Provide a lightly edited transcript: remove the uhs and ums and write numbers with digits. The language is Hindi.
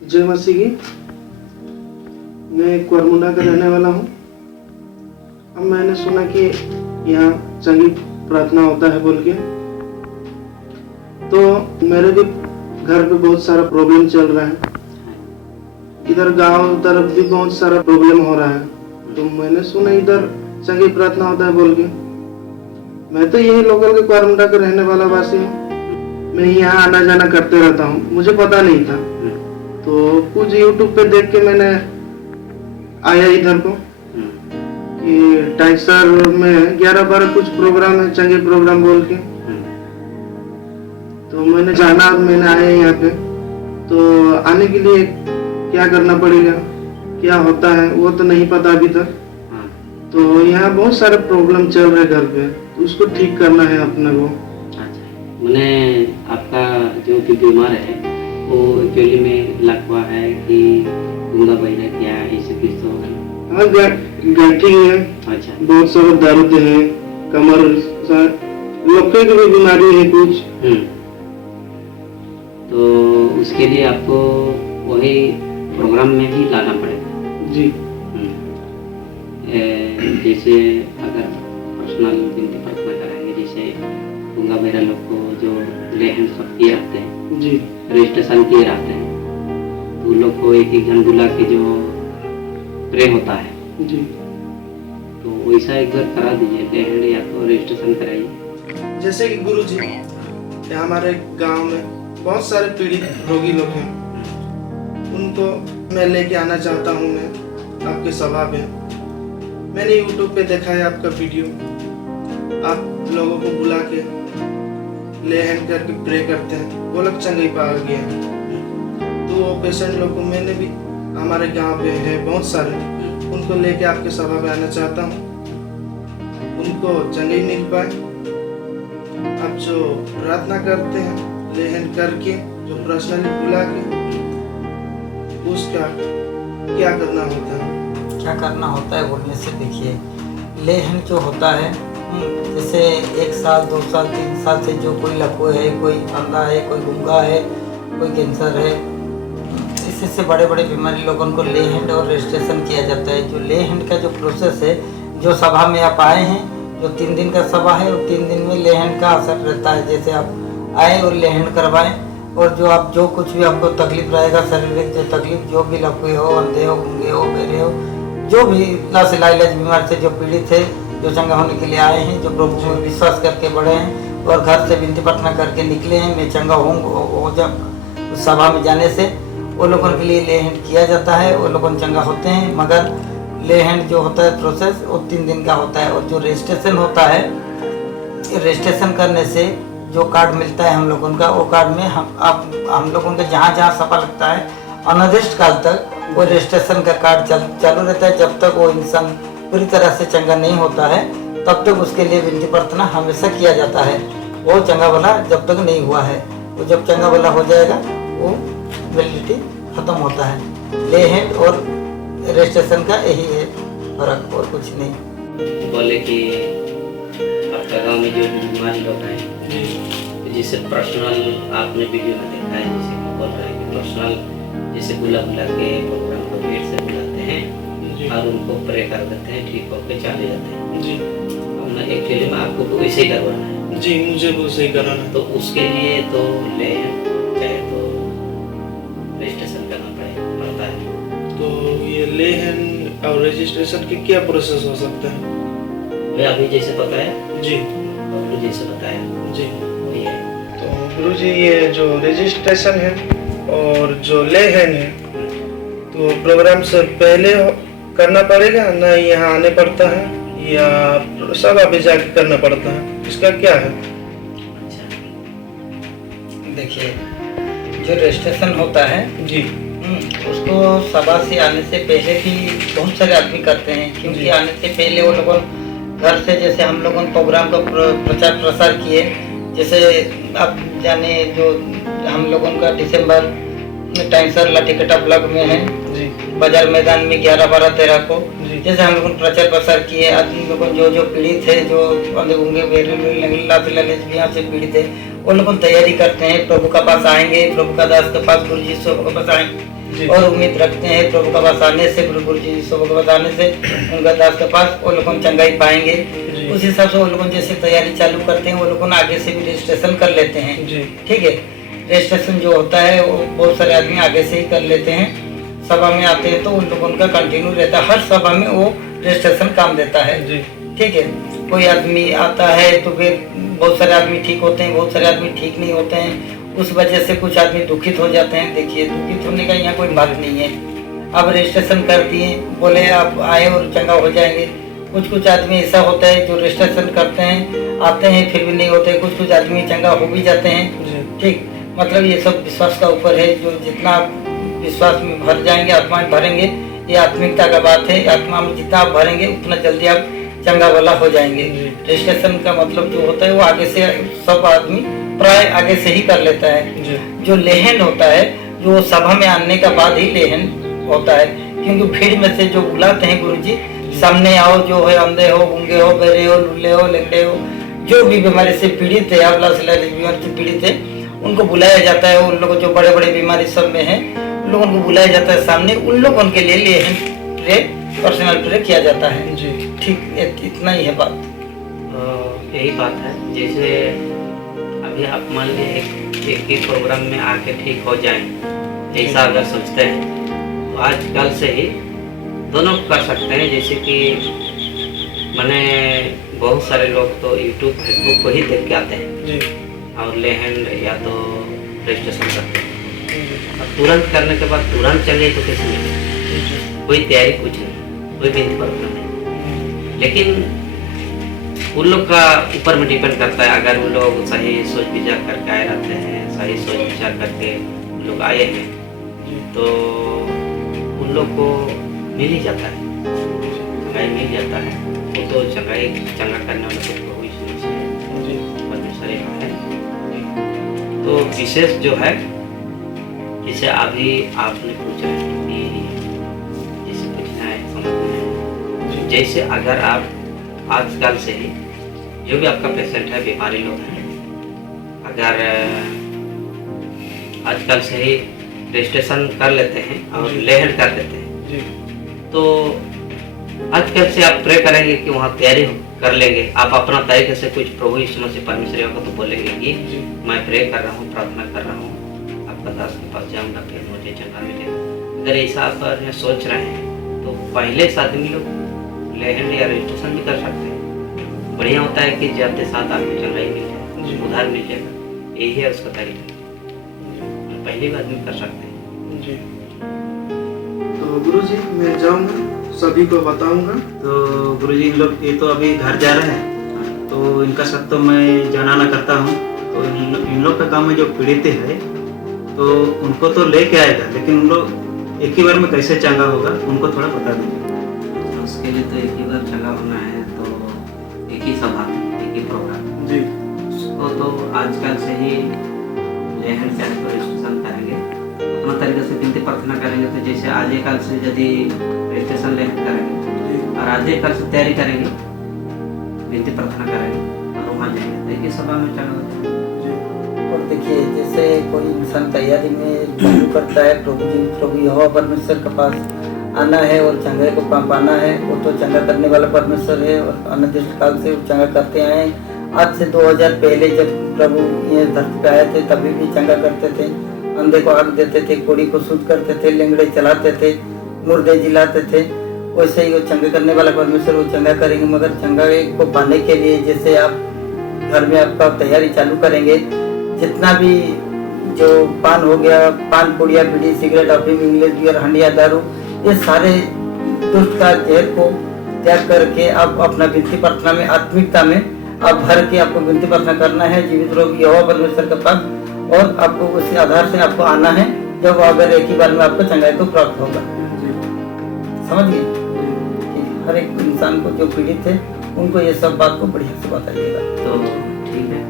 जय मसीह की। मैं कुरमुंडा का रहने वाला हूँ। अब मैंने सुना कि यहाँ संगीत प्रार्थना होता है बोल के, तो मेरे भी घर पे बहुत सारा प्रॉब्लम चल रहा है। इधर गांव तरफ भी बहुत सारा प्रॉब्लम हो रहा है, तो मैंने सुना इधर संगीत प्रार्थना होता है बोल के। मैं तो यही लोकल के कुरमुंडा का रहने वाला वासी हूँ। मैं यहाँ आना जाना करते रहता हूँ, मुझे पता नहीं था। तो कुछ यूट्यूब पे देख के मैंने आया इधर को कि टाइसर में 11-12 कुछ प्रोग्राम है, चंगे प्रोग्राम बोल के। तो मैंने जाना, मैंने आया यहाँ पे। तो आने के लिए क्या करना पड़ेगा, क्या होता है वो तो नहीं पता अभी तक। तो यहाँ बहुत सारे प्रॉब्लम चल रहे घर पे, तो उसको ठीक करना है अपने को। मैंने आपका जो कि बीमार है वो एक्चुअली में लकवा है कि गूंगा बहिरा क्या ऐसे कुछ तो होगा? हाँ, गठरी है। अच्छा, बहुत सारे दर्द है, कमर लकवे की भी बीमारी है कुछ। तो उसके लिए आपको वही प्रोग्राम में ही लाना पड़ेगा जी। जैसे अगर पर्सनल विनती प्रार्थना कराएंगे, जैसे गूंगा बहिरा लोग को जो लेहन सब किए रहते हैं जी, रजिस्ट्रेशन किए रहते हैं, तो उन लोग को एक घंटा बुला के जो प्रे होता है जी। तो वैसा एक बार करा दीजिए, लेहन या तो रजिस्ट्रेशन कराइए। जैसे कि गुरुजी, यहाँ हमारे गांव में बहुत सारे पीड़ित रोगी लोग हैं, उनको मैं लेके आना चाहता हूँ मैं आपके सभा पे। मैंने यूट्यूब पे देखा है आपका वीडियो, आप लोगों को बुला के लेहन करके प्रे करते हैं, वो लोग चंगाई पा गए हैं। तो वो पेशेंट लोग को मैंने भी हमारे गांव पे है बहुत सारे, उनको लेके आपके सभा में आना चाहता हूँ, उनको चंगाई मिल पाए। आप जो प्रार्थना करते हैं लेहन करके, जो पर्सनली बुला के, उसका क्या करना होता है? क्या करना होता है बोलने से देखिए, लेहन जो होता है, जैसे 1 साल 2 साल 3 साल से जो कोई लकवा है, कोई अंधा है, कोई गूंगा है, कोई कैंसर है, इससे बड़े बड़े बीमारी लोगों को लेहन और रजिस्ट्रेशन किया जाता है। जो लेहन का जो प्रोसेस है, जो सभा में आप आए हैं, जो 3 दिन का सभा है, और 3 दिन में लेहन का असर रहता है। जैसे आप आए और लेहन करवाएं, और जो आप जो कुछ भी आपको तकलीफ रहेगा, शारीरिक जो तकलीफ, जो भी लकवे हो, अंधे हो, गूंगे हो, बहरे हो, जो भी लाइलाज बीमारी से जो पीड़ित है, जो चंगा होने के लिए आए हैं, जो प्रभु में विश्वास करके बढ़े हैं और घर से विनती प्रार्थना करके निकले हैं, मैं चंगा हो जब उस सभा में जाने से, वो लोगों के लिए लेहन किया जाता है, वो लोग चंगा होते हैं। मगर लेहन जो होता है प्रोसेस वो 3 दिन का होता है। और जो रजिस्ट्रेशन होता है, रजिस्ट्रेशन करने से जो कार्ड मिलता है हम लोगों का, वो कार्ड में हम लोगों का जहाँ जहाँ सभा लगता है, अनिर्दिष्ट काल तक वो रजिस्ट्रेशन का कार्ड चालू रहता है। जब तक वो इंसान पूरी तरह से चंगा नहीं होता है, तब तक उसके लिए विनती प्रार्थना हमेशा किया जाता है। वो चंगा वाला जब तक नहीं हुआ है, वो जब चंगा वाला हो जाएगा, वो वैलिडिटी खत्म होता है। लेहन और रजिस्ट्रेशन का यही है फर्क, और कुछ नहीं। बोले कि आपका गांव में जो बीमारी लोग हैं, जिसे पर्सनल आपने वीडियो में देखा है, जैसे कि बोल रहे हैं कि पर्सनल जैसे बुला के प्रोग्राम को पेट से बुलाते हैं और उनको प्रे कर देते हैं, ठीक होकर चले जाते हैं जी। हमने एक्चुअली में आपको तो वैसे ही करवाना है जी, मुझे भी वैसे ही कराना है। तो उसके लिए तो ले चाहे तो रजिस्ट्रेशन करना पड़ता है। तो ये लेहन और रजिस्ट्रेशन की क्या प्रोसेस हो सकता है? वही अभी जैसे बताया जी, डॉक्टर जैसे बताया जी। वही है। तो गुरुजी, ये जो रजिस्ट्रेशन है और जो लेहन है, तो प्रोग्राम से पहले करना पड़ेगा ना, यहाँ आने पड़ता है, या सब अभी जाके करना पड़ता है? इसका क्या है? अच्छा, देखिए, जो रजिस्ट्रेशन होता है जी, उसको सभा से आने से पहले भी बहुत सारे आदमी करते हैं, क्योंकि आने से पहले वो लोगों घर से, जैसे हम लोगों प्रोग्राम का प्रचार प्रसार किए, जैसे आप जाने जो हम लोगों का दिसंबर में टाइसर लाठीकटा ब्लॉक में है जी, बाजार मैदान में 11, 12, 13 को, जी। जैसे हम लोगों प्रचार प्रसार किए, आदमी लोगों जो पीड़ित है, जो अंधे गूंगे बहरे से पीड़ित है, वो लोग तैयारी करते हैं, प्रभु का पास आएंगे, प्रभु का दास के पास, गुरु जी सब के पास आएंगे और उम्मीद रखते हैं प्रभु का पास आने से, गुरु जी सब के पास आने से उनका दास के पास वो लोग चंगाई पाएंगे। उस हिसाब से वो लोग जैसे तैयारी चालू करते हैं, वो लोग आगे से भी रजिस्ट्रेशन कर लेते हैं। ठीक है, रजिस्ट्रेशन जो होता है वो बहुत सारे आदमी आगे से ही कर लेते हैं। सभा में आते हैं तो उन लोगों का कंटिन्यू रहता है, हर सभा में वो रजिस्ट्रेशन काम देता है। ठीक है, कोई आदमी आता है तो फिर बहुत सारे आदमी ठीक होते हैं, बहुत सारे आदमी ठीक नहीं होते हैं। उस वजह से कुछ आदमी दुखित हो जाते हैं। देखिए, दुखित होने का यहाँ कोई बात नहीं है। अब रजिस्ट्रेशन कर दिए, बोले आप आए और चंगा हो जाएंगे। कुछ आदमी ऐसा होता है जो रजिस्ट्रेशन करते हैं, आते हैं फिर भी नहीं होते। कुछ आदमी चंगा हो भी जाते हैं। ठीक, मतलब ये सब विश्वास का ऊपर है। जो जितना विश्वास में भर जाएंगे, आत्मा में भरेंगे, ये आत्मिकता का बात है। आत्मा में जितना आप भरेंगे उतना जल्दी आप चंगा वाला हो जाएंगे। रजिस्ट्रेशन का मतलब जो होता है वो आगे से सब आदमी प्राय आगे से ही कर लेता है। जो लेहन होता है, जो सभा में आने का बाद ही लेहन होता है, क्योंकि भीड़ में से जो बुलाते हैं गुरुजी, सामने आओ, जो है अंधे हो, गूंगे हो, बहरे हो, लुल्ले हो, लंगड़े हो, जो भी बीमारी से पीड़ित है, बीमारी से पीड़ित है, उनको बुलाया जाता है। उन लोगों जो बड़े बड़े बीमारी सब में है, उन लोगों को बुलाया जाता है सामने। उन लोगों के लिए लेहन प्रे, पर्सनल प्रे किया जाता है। ठीक, इतना ही है बात। यही बात है। जैसे अभी आप मान लीजिए एक ही प्रोग्राम में आके ठीक हो जाए, ऐसा अगर सोचते हैं तो आजकल से ही दोनों कर सकते हैं। जैसे कि मैंने बहुत सारे लोग तो यूट्यूब फेसबुक को ही देख के आते हैं और लेहन या तो रजिस्ट्रेशन करते हैं और तुरंत करने के बाद तुरंत चले तो कैसे मिले? कोई तैयारी कुछ नहीं, कोई विधि प्रॉब्लम नहीं। लेकिन उन लोग का ऊपर में डिपेंड करता है। अगर उन लोग सही सोच विचार करके आए रहते हैं, सही सोच विचार करके उन लोग आए हैं, तो उन लोग को मिल ही जाता है, चंगाई मिल जाता है। वो तो चंगाई चंगा करने वाला तो कोई परमेश्वर है। तो विशेष जो है, जिसे अभी आपने पूछा है कि जिसे पूछना है समझना है, जैसे अगर आप आजकल से ही जो भी आपका पेशेंट है, बीमारी लोग हैं, अगर आजकल से ही रजिस्ट्रेशन कर लेते हैं और लेहन कर लेते हैं, तो आजकल से आप प्रे करेंगे कि वहाँ तैयारी कर लेंगे। आप अपना तरीके से कुछ प्रभु यीशु मसीह परमेश्वर को तो बोलेंगे कि मैं प्रे कर रहा हूँ, प्रार्थना कर रहा हूँ, आपका दास के पास जाऊँगा, फिर मुझे चंगा मिलेगा। अगर ऐसा आप सोच रहे हैं तो पहले से आदमी लोग लेहन या रजिस्ट्रेशन भी कर सकते हैं। बढ़िया होता है कि जाते साथ आपको चंगाई मिल जाए, उधार मिल जाएगा। यही है उसका तरीका, पहले भी आदमी कर सकते हैं। जी, तो गुरुजी मैं जाऊँगा, सभी को बताऊंगा। तो गुरुजी इन लोग ये तो अभी घर जा रहे हैं, तो इनका सब तो मैं जाना करता हूँ। तो इन लोग का काम है, जो पीड़ित है तो उनको तो लेके आएगा, लेकिन उन लोग एक ही बार में कैसे चंगा होगा उनको थोड़ा बता देंगे। उसके लिए तो एक ही बार चंगा होना है, तो एक ही सभा, एक ही प्रोग्राम जी। उसको तो आजकल से ही लेहन का रजिस्ट्रेशन करेंगे, अपना तरीके से विनती प्रार्थना करेंगे। तो जैसे आज कल से यदि रजिस्ट्रेशन लेहन करेंगे और आज कल से तैयारी करेंगे, विनती प्रार्थना करेंगे और वहाँ जाएंगे तो एक ही सभा में चंगा होता है। और देखिए, जैसे कोई इंसान तैयारी में चालू करता है, प्रभु यहोवा परमेश्वर के पास आना है और चंगाई को पाना है, वो तो चंगा करने वाला परमेश्वर है और अनिर्दिष्ट काल से वो चंगा करते आए। आज से 2000 पहले जब प्रभु ये धरती पे आए थे, तभी भी चंगा करते थे। अंधे को आग देते थे, कोड़ी को शुद्ध करते थे, लेंगड़े चलाते थे, मुर्दे जिलाते थे। वैसे ही वो चंगा करने वाला परमेश्वर वो चंगा करेंगे। मगर चंगाई को पाने के लिए जैसे आप घर में आपका तैयारी चालू करेंगे, जितना भी जो पान हो गया, पान पुड़िया, बीड़ी, सिगरेट, अफीम, इंग्लिश बियर, हंडिया, दारू, ये सारे दुष्ट का जहर को त्याग करके आप अपना विनती प्रार्थना में, आत्मिकता में आप भर के आपको विनती प्रार्थना करना है जीवित रोग यहोवा परमेश्वर के पास, और आपको उसी आधार से आपको आना है, जब अगर एक ही बार में आपको चंगाई को प्राप्त होगा। समझ गए? हर एक इंसान को जो पीड़ित है उनको ये सब बात को बढ़िया से बताइएगा। तो ठीक है।